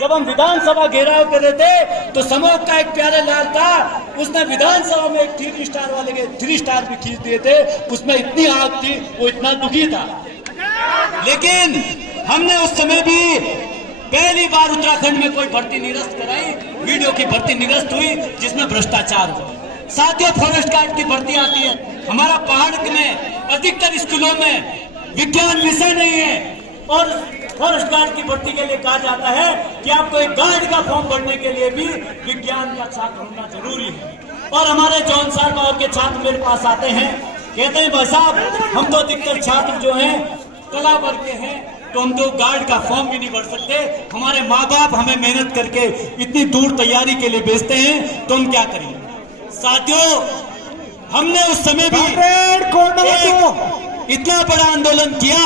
जब हम विधानसभा घेराव कर रहे थे तो समूह का एक प्यारे लाल था, उसने विधानसभा में एक 3 स्टार वाले के 3 स्टार भी खींच दिए थे। उसमें इतनी आग थी, वो इतना दुखी था। लेकिन हमने उस समय भी पहली बार उत्तराखंड में कोई भर्ती निरस्त कराई, वीडियो की भर्ती निरस्त हुई जिसमें भ्रष्टाचार हुआ। साथियों, फॉरेस्ट गार्ड की भर्ती आती है, हमारा पहाड़ में अधिकतर स्कूलों में विज्ञान विषय नहीं है और फॉरेस्ट गार्ड की भर्ती के लिए कहा जाता है कि आपको एक गार्ड का फॉर्म भरने के लिए भी विज्ञान का छात्र होना जरूरी है। और हमारे जॉन साहब और के छात्र मेरे पास आते हैं, कहते हैं भाई साहब हम तो अधिकतर छात्र जो हैं कला वर्ग के हैं, तो हम तो गार्ड का फॉर्म भी नहीं भर सकते। हमारे माँ बाप हमें मेहनत करके इतनी दूर तैयारी के लिए भेजते हैं, तो हम क्या करेंगे। साथियों, हमने उस समय भी इतना बड़ा आंदोलन किया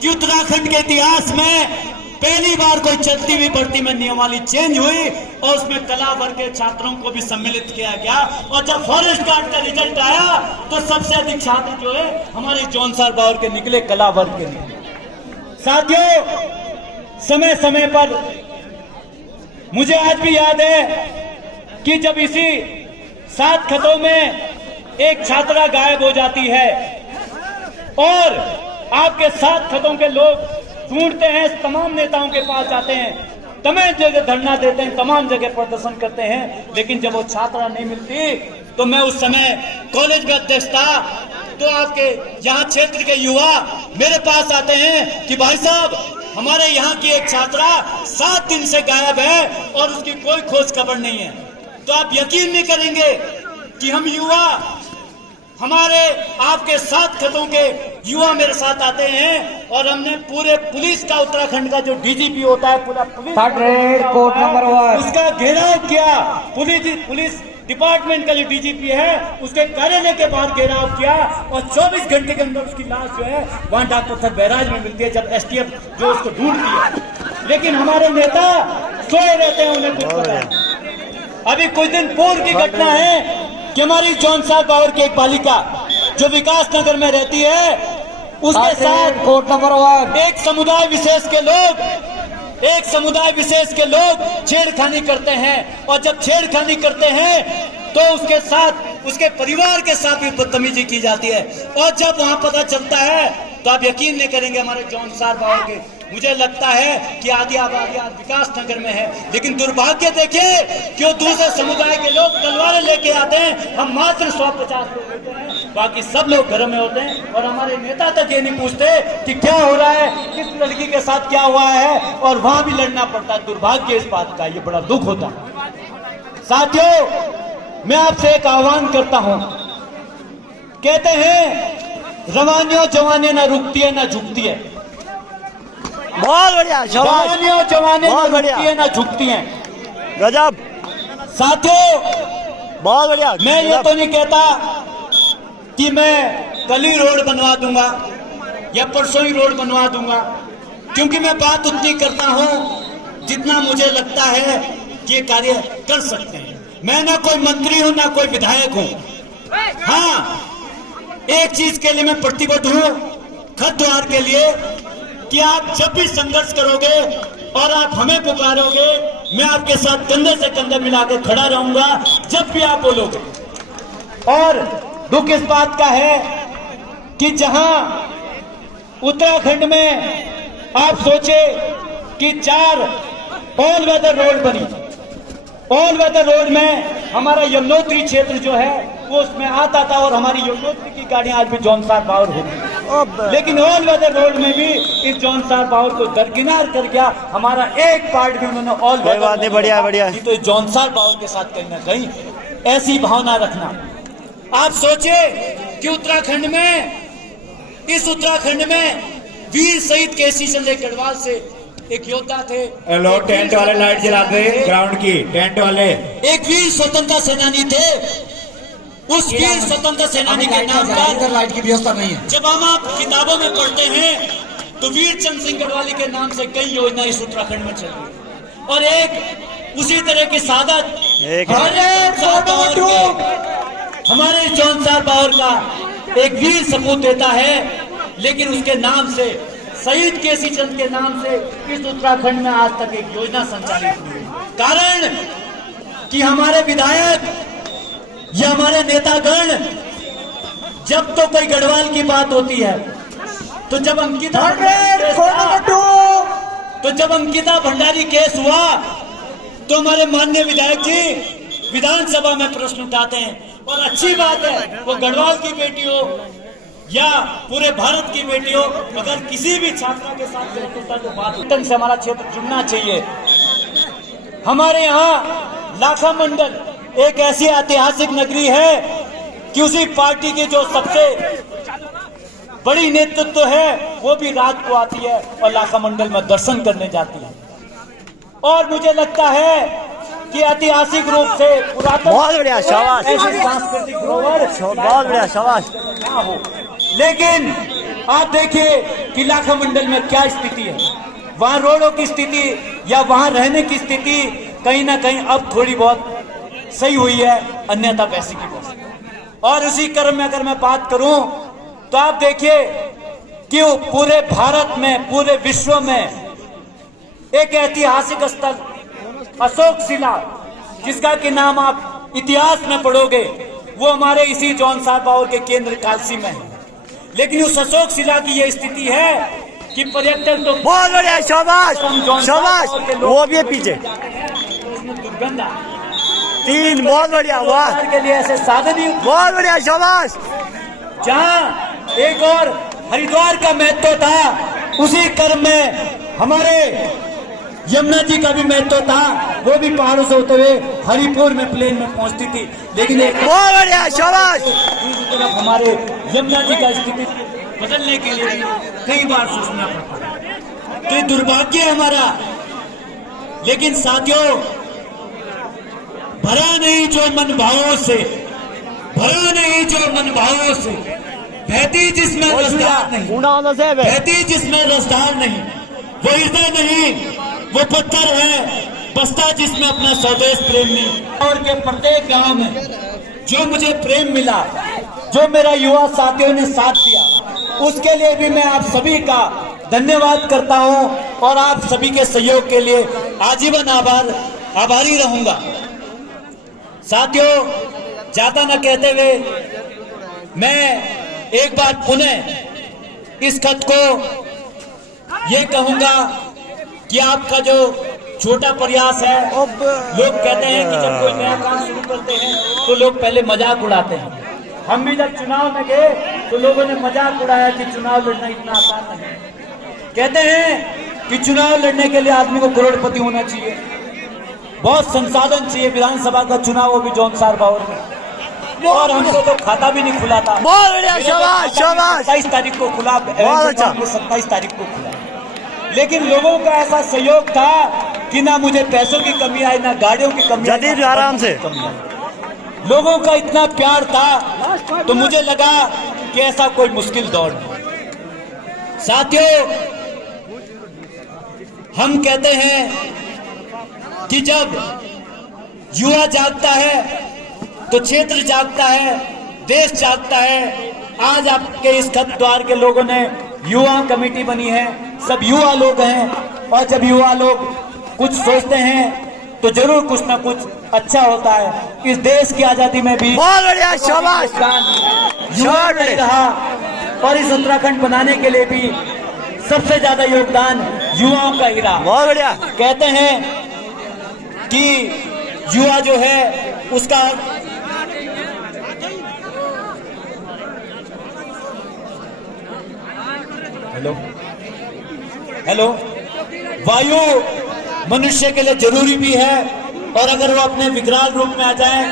कि उत्तराखंड के इतिहास में पहली बार कोई चलती हुई भर्ती में नियमावली चेंज हुई और उसमें कला वर्ग के छात्रों को भी सम्मिलित किया गया। और जब फॉरेस्ट गार्ड का रिजल्ट आया तो सबसे अधिक छात्र जो है हमारे जॉन साहब बावर के निकले, कला वर्ग के निकले। साथियों, समय समय पर मुझे आज भी याद है कि जब इसी 7 खतों में एक छात्रा गायब हो जाती है और आपके 7 खतों के लोग ढूंढते हैं, तमाम नेताओं के पास जाते हैं, तमाम जगह धरना देते हैं, तमाम जगह प्रदर्शन करते हैं, लेकिन जब वो छात्रा नहीं मिलती तो मैं उस समय कॉलेज में अध्यक्ष था, तो आपके यहाँ क्षेत्र के युवा मेरे पास आते हैं कि भाई साहब हमारे यहाँ की एक छात्रा 7 दिन से गायब है और उसकी कोई खोज खबर नहीं है। तो आप यकीन नहीं करेंगे कि हम युवा, हमारे आपके 7 खतों के युवा मेरे साथ आते हैं और हमने पूरे पुलिस का, उत्तराखंड का जो डीजीपी होता है, पूरा पुलिस कोर्ट नंबर 1 उसका घेराव किया। पुलिस डिपार्टमेंट का जो डीजीपी है उसके कार्यालय के बाहर घेराव किया और 24 घंटे के अंदर उसकी लाश जो है वहां डाकपत्थर बैराज में मिलती है, जब एसटीएफ जो उसको ढूंढती है। लेकिन हमारे नेता सोए रहते हैं, उन्हें कुछ पता है। अभी कुछ दिन पूर्व की घटना है कि हमारी जॉन साहब बावर की एक बालिका जो विकास नगर में रहती है, उसके साथ कोर्ट नंबर 1 एक समुदाय विशेष के लोग छेड़खानी करते हैं और जब छेड़खानी करते हैं तो उसके साथ, उसके परिवार के साथ भी बदतमीजी की जाती है। और जब वहां पता चलता है तो आप यकीन नहीं करेंगे, हमारे जॉन साहब बावर के, मुझे लगता है कि आधी आबादी आज विकास नगर में है, लेकिन दुर्भाग्य देखिए कि दूसरे समुदाय के लोग तलवारें लेके आते हैं। हम मात्र 150 लोग होते हैं, बाकी सब लोग घर में होते हैं और हमारे नेता तक ये नहीं पूछते कि क्या हो रहा है, किस लड़की के साथ क्या हुआ है, और वहां भी लड़ना पड़ता है। दुर्भाग्य इस बात का, ये बड़ा दुख होता है। साथियों, मैं आपसे एक आह्वान करता हूं, कहते हैं रवानियों जवानी ना रुकती है ना झुकती है। बहुत बढ़िया, जवानियों जवानी ना रुकती है ना झुकती है। गजब। साथियों, बहुत बढ़िया। मैं ये तो नहीं कहता कि मैं कल ही रोड बनवा दूंगा या परसों ही रोड बनवा दूंगा, क्योंकि मैं बात उतनी करता हूं जितना मुझे लगता है कि ये कार्य कर सकते हैं। मैं ना कोई मंत्री हूं ना कोई विधायक हूं। हाँ, एक चीज के लिए मैं प्रतिबद्ध हूं, खत द्वार के लिए, कि आप जब भी संघर्ष करोगे और आप हमें पुकारोगे, मैं आपके साथ कंधे से कंधा मिला के खड़ा रहूंगा जब भी आप बोलोगे। और दुख इस बात का है कि जहां उत्तराखंड में आप सोचे कि 4 ऑल वेदर रोड बनी, ऑल वेदर रोड में हमारा यमुनोत्री क्षेत्र जो है वो उसमें आता था और हमारी यमुनोत्री की गाड़ियां आज भी जॉन साहब बावर होती, लेकिन ऑल वेदर रोड में भी इस जॉन साहब बावर को दरकिनार कर गया। हमारा एक पार्ट भी उन्होंने ऑल वेदर, बढ़िया बढ़िया, तो जॉन साहब बावर के साथ कहीं ना कहीं ऐसी भावना रखना। आप सोचे कि उत्तराखंड में, इस उत्तराखंड में वीर शहीद केसी चंद्र गढ़वाल से एक योद्धा थे। हेलो, टेंट वाले लाइट जला दे, ग्राउंड की टेंट वाले। एक वीर स्वतंत्रता सेनानी थे। उस वीर स्वतंत्रता सेनानी के नाम पर लाइट की व्यवस्था नहीं है। जब हम आप किताबों में पढ़ते हैं तो वीर चंद्र सिंह गढ़वाली के नाम से कई योजना इस उत्तराखंड में चली और एक उसी तरह की सादत हमारे जॉन साहब बावर का एक वीर सपूत देता है, लेकिन उसके नाम से शहीद केसी चंद के नाम से इस उत्तराखंड में आज तक एक योजना संचालित हुई है। कारण कि हमारे विधायक या हमारे नेतागण जब तो कोई गढ़वाल की बात होती है तो जब अंकिता भंडारी केस हुआ तो हमारे माननीय विधायक जी विधानसभा में प्रश्न उठाते हैं। और अच्छी बात है, वो गढ़वाल की बेटी हो या पूरे भारत की बेटी हो, अगर किसी भी छात्रा के साथ होता तो बात से हमारा क्षेत्र चुनना चाहिए। हमारे यहाँ लाखा मंडल एक ऐसी ऐतिहासिक नगरी है कि उसी पार्टी की जो सबसे बड़ी नेतृत्व है वो भी रात को आती है और लाखा मंडल में दर्शन करने जाती है। और मुझे लगता है कि ऐतिहासिक रूप से पुरातन बहुत बढ़िया, शाबाश। ऐसे सांस्कृतिक धरोहर बहुत बढ़िया, शाबाश। ना हो। लेकिन आप देखिए कि लाखा मंडल में क्या स्थिति है, वहां रोडों की स्थिति या वहां रहने की स्थिति कहीं ना कहीं अब थोड़ी बहुत सही हुई है, अन्यथा वैसी की वैसी। और उसी क्रम में अगर मैं बात करूं तो आप देखिए कि पूरे भारत में, पूरे विश्व में एक ऐतिहासिक स्थल अशोक शिला, जिसका कि नाम आप इतिहास में पढ़ोगे, वो हमारे इसी जौनसार बावर के केंद्र कालसी में है। लेकिन उस अशोक शिला की ये स्थिति है कि पर्यटक तो बहुत बढ़िया, शाबाश शाबाश। वो भी है पीछे उसमें दुर्गंध आती है। 3, बहुत बढ़िया, वाह। के लिए ऐसे साधन ही, बहुत बढ़िया, शाबाश। जहाँ एक और हरिद्वार का महत्व था, उसी क्रम में हमारे यमुना जी का भी महत्व था। वो भी पहाड़ों से होते हुए हरिपुर में प्लेन में पहुंचती थी। लेकिन एक बहुत बढ़िया, शाबाश। दूसरी तरफ हमारे यमुना जी का स्थिति बदलने के लिए कई बार सोचना पड़ता, तो दुर्भाग्य है हमारा। लेकिन साथियों, भरा नहीं जो मन भावों से, भरा नहीं जो मन भावों से, बहती जिसमें रसदार नहीं, बहती जिसमें रसदार नहीं, वो हृदय नहीं, वो पत्थर है, बसता जिसमें अपना स्वदेश प्रेम नहीं। और के प्रत्येक गांव में जो मुझे प्रेम मिला, जो मेरा युवा साथियों ने साथ दिया, उसके लिए भी मैं आप सभी का धन्यवाद करता हूं और आप सभी के सहयोग के लिए आजीवन आभारी रहूंगा। साथियों, ज्यादा न कहते हुए मैं एक बार पुनः इस खत को ये कहूंगा कि आपका जो छोटा प्रयास है, लोग कहते हैं कि जब कोई नया काम शुरू करते हैं तो लोग पहले मजाक उड़ाते हैं। हम भी जब चुनाव में गए तो लोगों ने मजाक उड़ाया कि चुनाव लड़ना इतना आसान नहीं। कहते हैं कि चुनाव लड़ने के लिए आदमी को करोड़पति होना चाहिए, बहुत संसाधन चाहिए। विधानसभा का चुनाव वो भी जौनसार बावर में, और हमको तो खाता भी नहीं खुला था। बहुत बढ़िया, शाबाश शाबाश। 27 तारीख को खुला, बहुत अच्छा। 27 तारीख को खुला। लेकिन लोगों का ऐसा सहयोग था कि ना मुझे पैसों की कमी आई, ना गाड़ियों की कमी आई, जदीद आराम से। लोगों का इतना प्यार था तो मुझे लगा कि ऐसा कोई मुश्किल दौर नहीं। साथियों, हम कहते हैं कि जब युवा जागता है तो क्षेत्र जागता है, देश जागता है। आज आपके इस खत द्वार के लोगों ने युवा कमेटी बनी है, सब युवा लोग हैं, और जब युवा लोग कुछ सोचते हैं तो जरूर कुछ ना कुछ अच्छा होता है। इस देश की आजादी में भी बहुत बढ़िया, शाबाश युवा ने रहा, और इस उत्तराखंड बनाने के लिए भी सबसे ज्यादा योगदान युवाओं का ही रहा। बहुत बढ़िया। कहते हैं कि युवा जो है उसका हेलो वायु मनुष्य के लिए जरूरी भी है, और अगर वो अपने विकराल रूप में आ जाए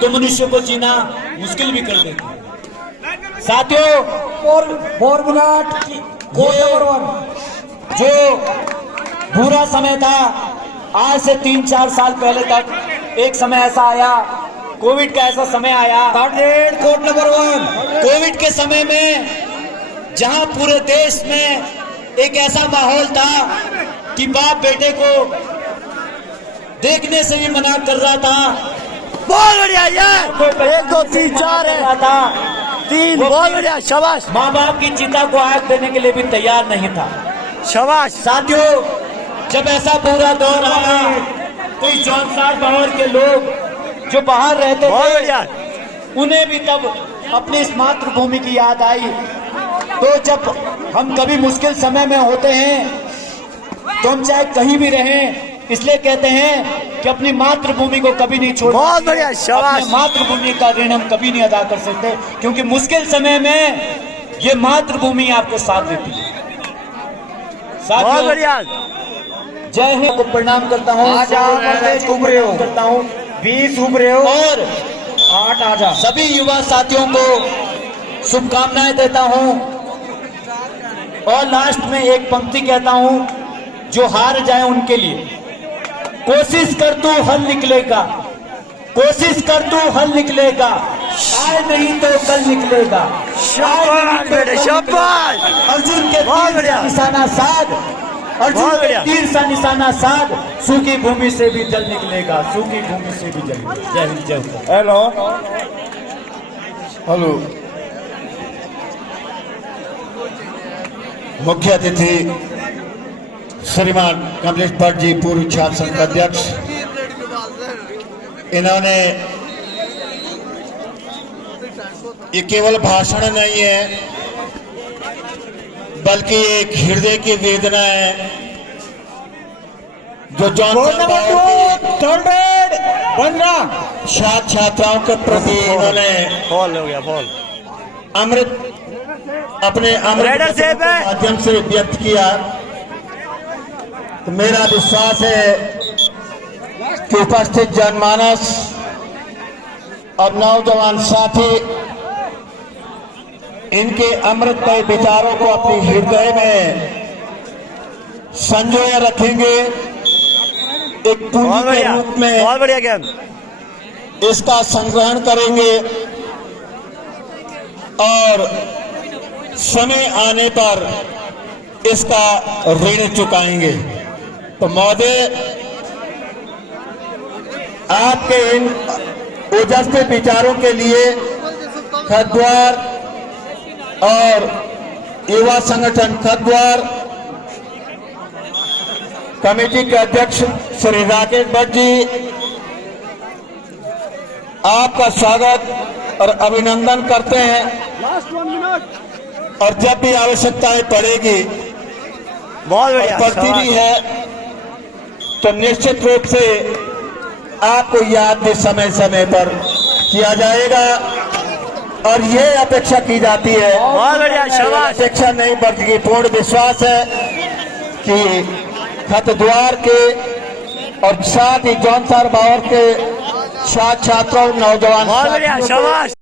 तो मनुष्य को जीना मुश्किल भी कर देती है। साथियों, जो बुरा समय था, आज से 3-4 साल पहले तक एक समय ऐसा आया, कोविड का ऐसा समय आया, कोड नंबर 1 कोविड के समय में, जहां पूरे देश में एक ऐसा माहौल था कि बाप बेटे को देखने से भी मना कर रहा था। बहुत बढ़िया यार, 1 2 3 4 है था 3 वो बहुत बढ़िया, शाबाश माँ बाप की चिता को आग देने के लिए भी तैयार नहीं था। शाबाश। साथियों, जब ऐसा पूरा दौर आया तो इस जौनसार बावर के लोग जो बाहर रहते बहुत थे बढ़िया। उन्हें भी तब अपनी इस मातृभूमि की याद आई। तो जब हम कभी मुश्किल समय में होते हैं तो हम चाहे कहीं भी रहें, इसलिए कहते हैं कि अपनी मातृभूमि को कभी नहीं छोड़ना। बहुत बढ़िया, शाबाश। अपनी मातृभूमि का ऋण हम कभी नहीं अदा कर सकते, क्योंकि मुश्किल समय में ये मातृभूमि आपको साथ देती है। बहुत साथियों, बढ़िया। जय हिंद को प्रणाम करता हूँ। आज आप को प्रणाम करता हूँ 20 उभ रहे हो और 8 आजा। सभी युवा साथियों को शुभकामनाएं देता हूँ। और लास्ट में एक पंक्ति कहता हूँ, जो हार जाए उनके लिए, कोशिश कर तू हल निकलेगा, कोशिश कर तू हल निकलेगा, आए नहीं तो कल निकलेगा। शाबाश बेटे, शाबाश। अर्जुन के बहुत तीर बढ़िया। सा निशाना साध, अर्जुन बहुत के बढ़िया। तीर सा निशाना साध, सूखी भूमि से भी जल निकलेगा, सूखी भूमि से भी जल निकलेगा। जय हिंद, जय हिंद। हेलो हेलो, मुख्य अतिथि श्रीमान कमलेश भट्ट जी, पूर्व छात्र संघ का अध्यक्ष, इन्होंने ये केवल भाषण नहीं है बल्कि एक हृदय की वेदना है जो जौनपुर छात्र छात्राओं के प्रति इन्होंने फॉल हो गया, फॉल। अमृत अपने राइडर अमृत सेफ है। माध्यम से व्यक्त किया। तो मेरा विश्वास है कि उपस्थित जनमानस और नौजवान साथी इनके अमृतमय विचारों को अपने हृदय में संजोए रखेंगे, एक पूंजी बहुत के बढ़िया, रूप में बहुत बढ़िया गेम। इसका संग्रहण करेंगे और समय आने पर इसका ऋण चुकाएंगे। तो महोदय, आपके इन ओजस्वी विचारों के लिए खद्वार और युवा संगठन खद्वार कमेटी के अध्यक्ष श्री राकेश भट्ट जी, आपका स्वागत और अभिनंदन करते हैं। और जब भी आवश्यकताएं पड़ेगी बहुत और बढ़िया, पड़ती भी शाबाश। है तो निश्चित रूप से आपको याद भी समय समय पर किया जाएगा। और ये अपेक्षा की जाती है, बहुत बढ़िया, शाबाश। अपेक्षा नहीं बल्कि पूर्ण विश्वास है कि खतद्वार के और साथ ही जौनसार बावर के छात्र छात्राओं नौजवान बहुत बढ़िया, साथियों को शाबाश।